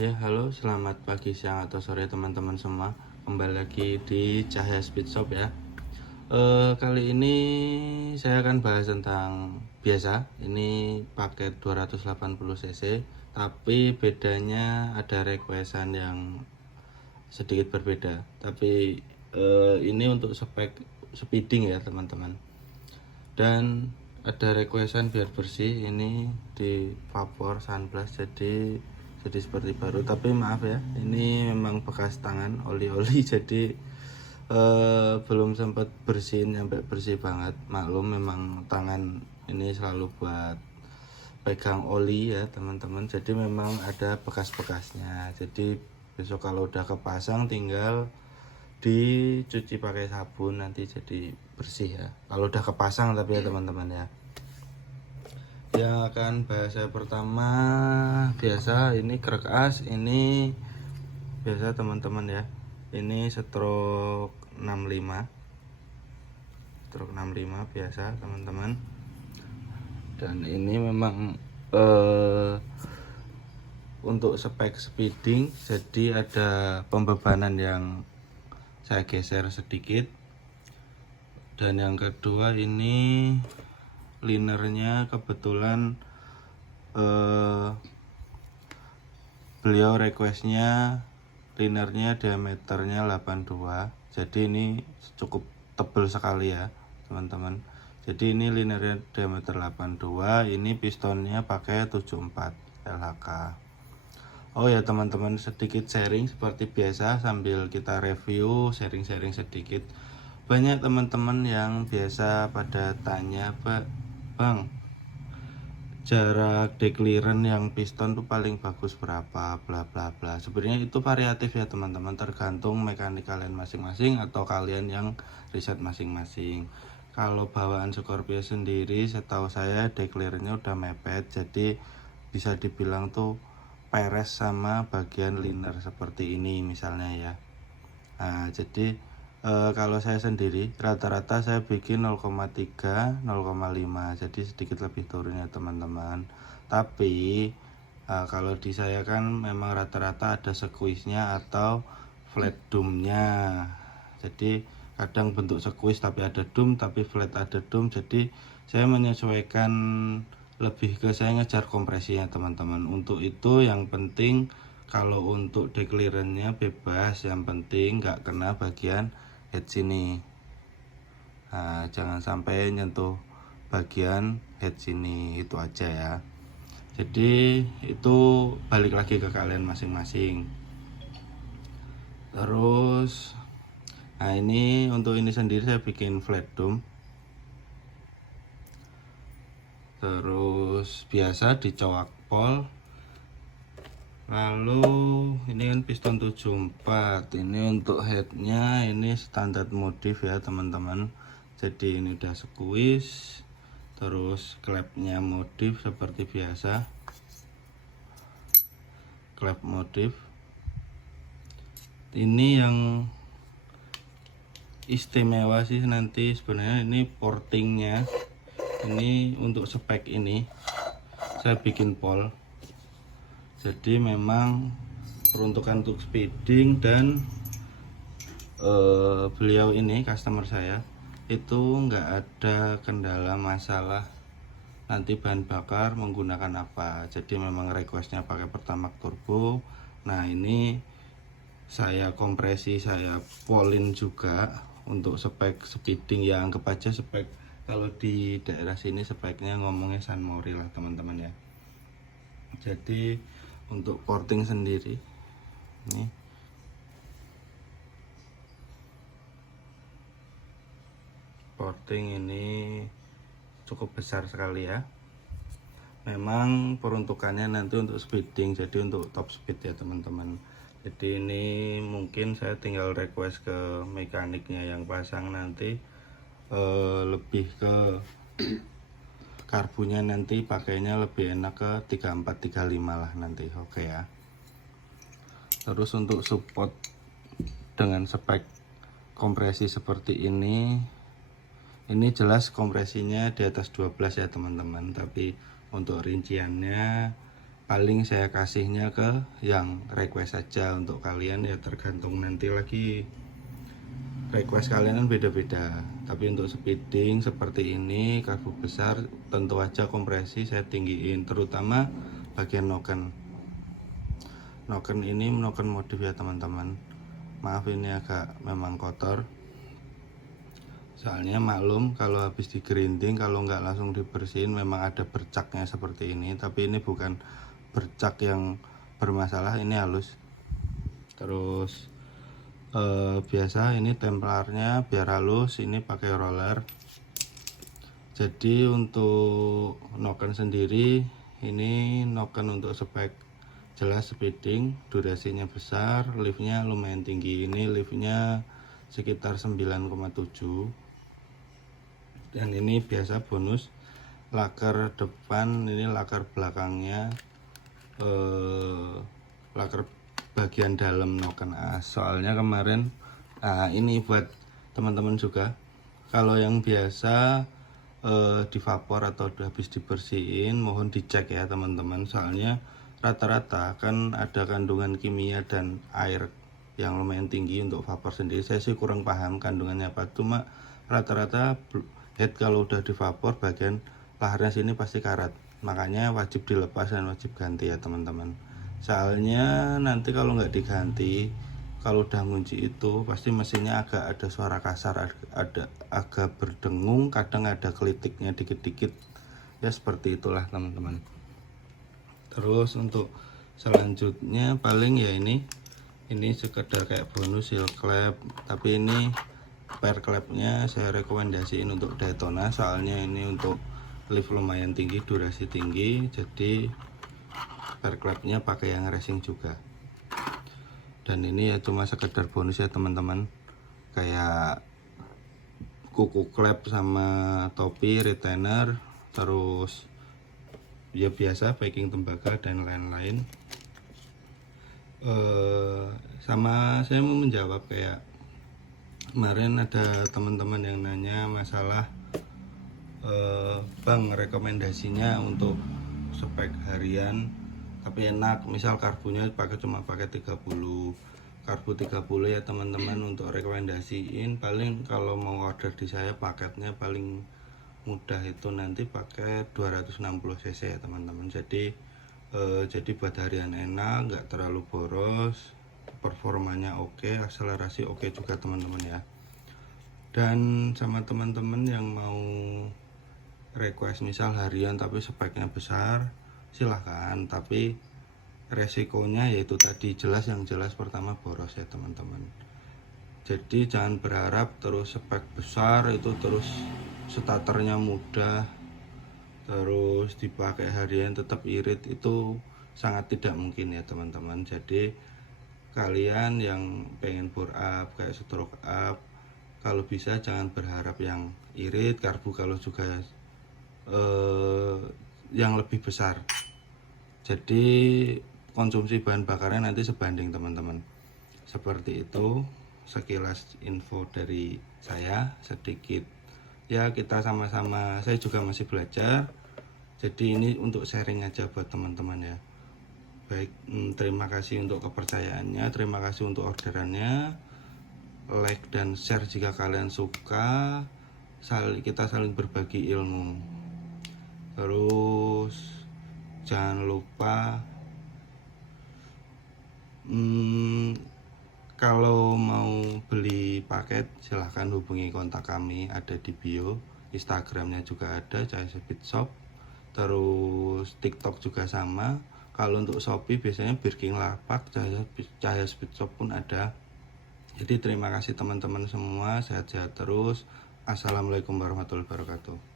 Ya, halo, selamat pagi, siang, atau sore teman-teman semua. Kembali lagi di Cahaya Speed Shop ya. Kali ini saya akan bahas tentang biasa. Ini paket 280 cc, tapi bedanya ada requestan yang sedikit berbeda. Tapi ini untuk spek speeding ya teman-teman. Dan ada requestan biar bersih, ini di vapor sunblast jadi seperti baru, tapi maaf ya, ini memang bekas tangan oli-oli jadi belum sempat bersihin sampai bersih banget. Maklum, memang tangan ini selalu buat pegang oli ya teman-teman, jadi memang ada bekas-bekasnya. Jadi besok kalau udah kepasang tinggal dicuci pakai sabun, nanti jadi bersih ya kalau udah kepasang. Tapi ya teman-teman ya, yang akan bahasa pertama biasa ini krek as. Ini biasa teman-teman ya, ini stroke 65 biasa teman-teman. Dan ini memang untuk spek speeding, jadi ada pembebanan yang saya geser sedikit. Dan yang kedua, ini linernya kebetulan beliau requestnya linernya diameternya 82, jadi ini cukup tebal sekali ya teman-teman. Jadi ini linernya diameter 82, ini pistonnya pakai 74 LHK. Oh ya teman-teman, sedikit sharing seperti biasa sambil kita review, sharing-sharing sedikit. Banyak teman-teman yang biasa pada tanya, Bang, jarak decliren yang piston tuh paling bagus berapa, bla bla bla. Sebenarnya itu variatif ya teman-teman, tergantung mekanik kalian masing-masing atau kalian yang riset masing-masing. Kalau bawaan Scorpio sendiri, setahu saya declirennya udah mepet, jadi bisa dibilang tuh peres sama bagian liner seperti ini misalnya ya. Nah, jadi kalau saya sendiri rata-rata saya bikin 0,3 0,5, jadi sedikit lebih turunnya teman-teman. Tapi kalau di saya kan memang rata-rata ada squeeze-nya atau flat dome-nya. Jadi kadang bentuk squeeze tapi ada dome, tapi flat ada dome. Jadi saya menyesuaikan lebih ke saya ngejar kompresinya teman-teman. Untuk itu yang penting, kalau untuk declirennya bebas, yang penting nggak kena bagian head sini. Nah, jangan sampai nyentuh bagian head sini, itu aja ya. Jadi itu balik lagi ke kalian masing-masing. Terus nah, ini untuk ini sendiri saya bikin flat dome. Terus biasa dicowak pol. Lalu ini kan piston 74. Ini untuk headnya ini standar modif ya teman-teman. Jadi ini udah squeeze. Terus klepnya modif seperti biasa, klep modif. Ini yang istimewa sih nanti sebenarnya, ini portingnya. Ini untuk spek ini saya bikin pol, jadi memang peruntukan untuk speeding. Dan beliau ini customer saya itu nggak ada kendala masalah nanti bahan bakar menggunakan apa. Jadi memang requestnya pakai Pertamax turbo. Nah, ini saya kompresi, saya polin juga untuk spek speeding ya. Anggap aja spek, kalau di daerah sini speknya ngomongnya San Mori lah teman-teman ya. Jadi untuk porting sendiri ini porting ini cukup besar sekali ya. Memang peruntukannya nanti untuk speeding, jadi untuk top speed ya teman-teman. Jadi ini mungkin saya tinggal request ke mekaniknya yang pasang nanti, lebih ke karbunya nanti pakainya lebih enak ke 34 35 lah nanti. Oke ya. Terus untuk support dengan spek kompresi seperti ini jelas kompresinya di atas 12 ya teman-teman. Tapi untuk rinciannya paling saya kasihnya ke yang request saja. Untuk kalian ya tergantung nanti lagi request kalian kan beda-beda. Tapi untuk speeding seperti ini, karbu besar, tentu aja kompresi saya tinggiin, terutama bagian noken ini noken modif ya teman-teman. Maaf ini agak memang kotor, soalnya maklum kalau habis di grinding, kalau nggak langsung dibersihin memang ada bercaknya seperti ini. Tapi ini bukan bercak yang bermasalah, ini halus. Terus biasa ini templarnya biar halus, ini pakai roller. Jadi untuk noken sendiri, ini noken untuk spek jelas speeding, durasinya besar, liftnya lumayan tinggi. Ini liftnya sekitar 9,7. Dan ini biasa bonus laker depan, ini laker belakangnya, laker bagian dalam noken as. Soalnya kemarin ini buat teman-teman juga, kalau yang biasa di vapor atau habis dibersihin mohon dicek ya teman-teman. Soalnya rata-rata kan ada kandungan kimia dan air yang lumayan tinggi. Untuk vapor sendiri saya sih kurang paham kandungannya apa, cuma rata-rata head kalau udah di vapor bagian laharnya sini pasti karat, makanya wajib dilepas dan wajib ganti ya teman-teman. Soalnya nanti kalau nggak diganti, kalau udah ngunci itu pasti mesinnya agak ada suara kasar, ada agak berdengung, kadang ada kelitiknya dikit-dikit ya, seperti itulah teman-teman. Terus untuk selanjutnya paling ya ini sekedar kayak bonus seal clap, tapi ini pair clapnya saya rekomendasiin untuk Daytona, soalnya ini untuk lift lumayan tinggi, durasi tinggi, jadi pair clapnya pakai yang racing juga. Dan ini ya cuma sekedar bonus ya teman-teman, kayak kuku clap sama topi retainer, terus ya biasa packing tembaga dan lain-lain. Sama saya mau menjawab kayak kemarin ada teman-teman yang nanya masalah bang, rekomendasinya untuk spek harian tapi enak, misal karbunya cuma pakai 30 karbu 30 ya teman-teman. Untuk rekomendasiin paling kalau mau order di saya paketnya paling mudah itu nanti pakai 260 cc ya teman-teman. Jadi buat harian enak, nggak terlalu boros, performanya oke, akselerasi oke juga teman-teman ya. Dan sama teman-teman yang mau request misal harian tapi speknya besar, silahkan, tapi resikonya yaitu tadi yang jelas pertama boros ya teman-teman. Jadi jangan berharap terus spek besar itu terus starternya mudah terus dipakai harian tetap irit, itu sangat tidak mungkin ya teman-teman. Jadi kalian yang pengen bore up kayak stroke up, kalau bisa jangan berharap yang irit, karbu kalau juga yang lebih besar. Jadi konsumsi bahan bakarnya nanti sebanding teman-teman. Seperti itu sekilas info dari saya sedikit ya, kita sama-sama, saya juga masih belajar, jadi ini untuk sharing aja buat teman-teman ya. Baik, terima kasih untuk kepercayaannya, terima kasih untuk orderannya, like dan share jika kalian suka, kita saling berbagi ilmu. Terus jangan lupa kalau mau beli paket silahkan hubungi kontak kami, ada di bio, Instagramnya juga ada, Cahaya Speed Shop, terus TikTok juga sama. Kalau untuk Shopee biasanya Birking Lapak, Cahaya Speed Shop pun ada. Jadi terima kasih teman-teman semua, sehat-sehat terus. Assalamualaikum warahmatullahi wabarakatuh.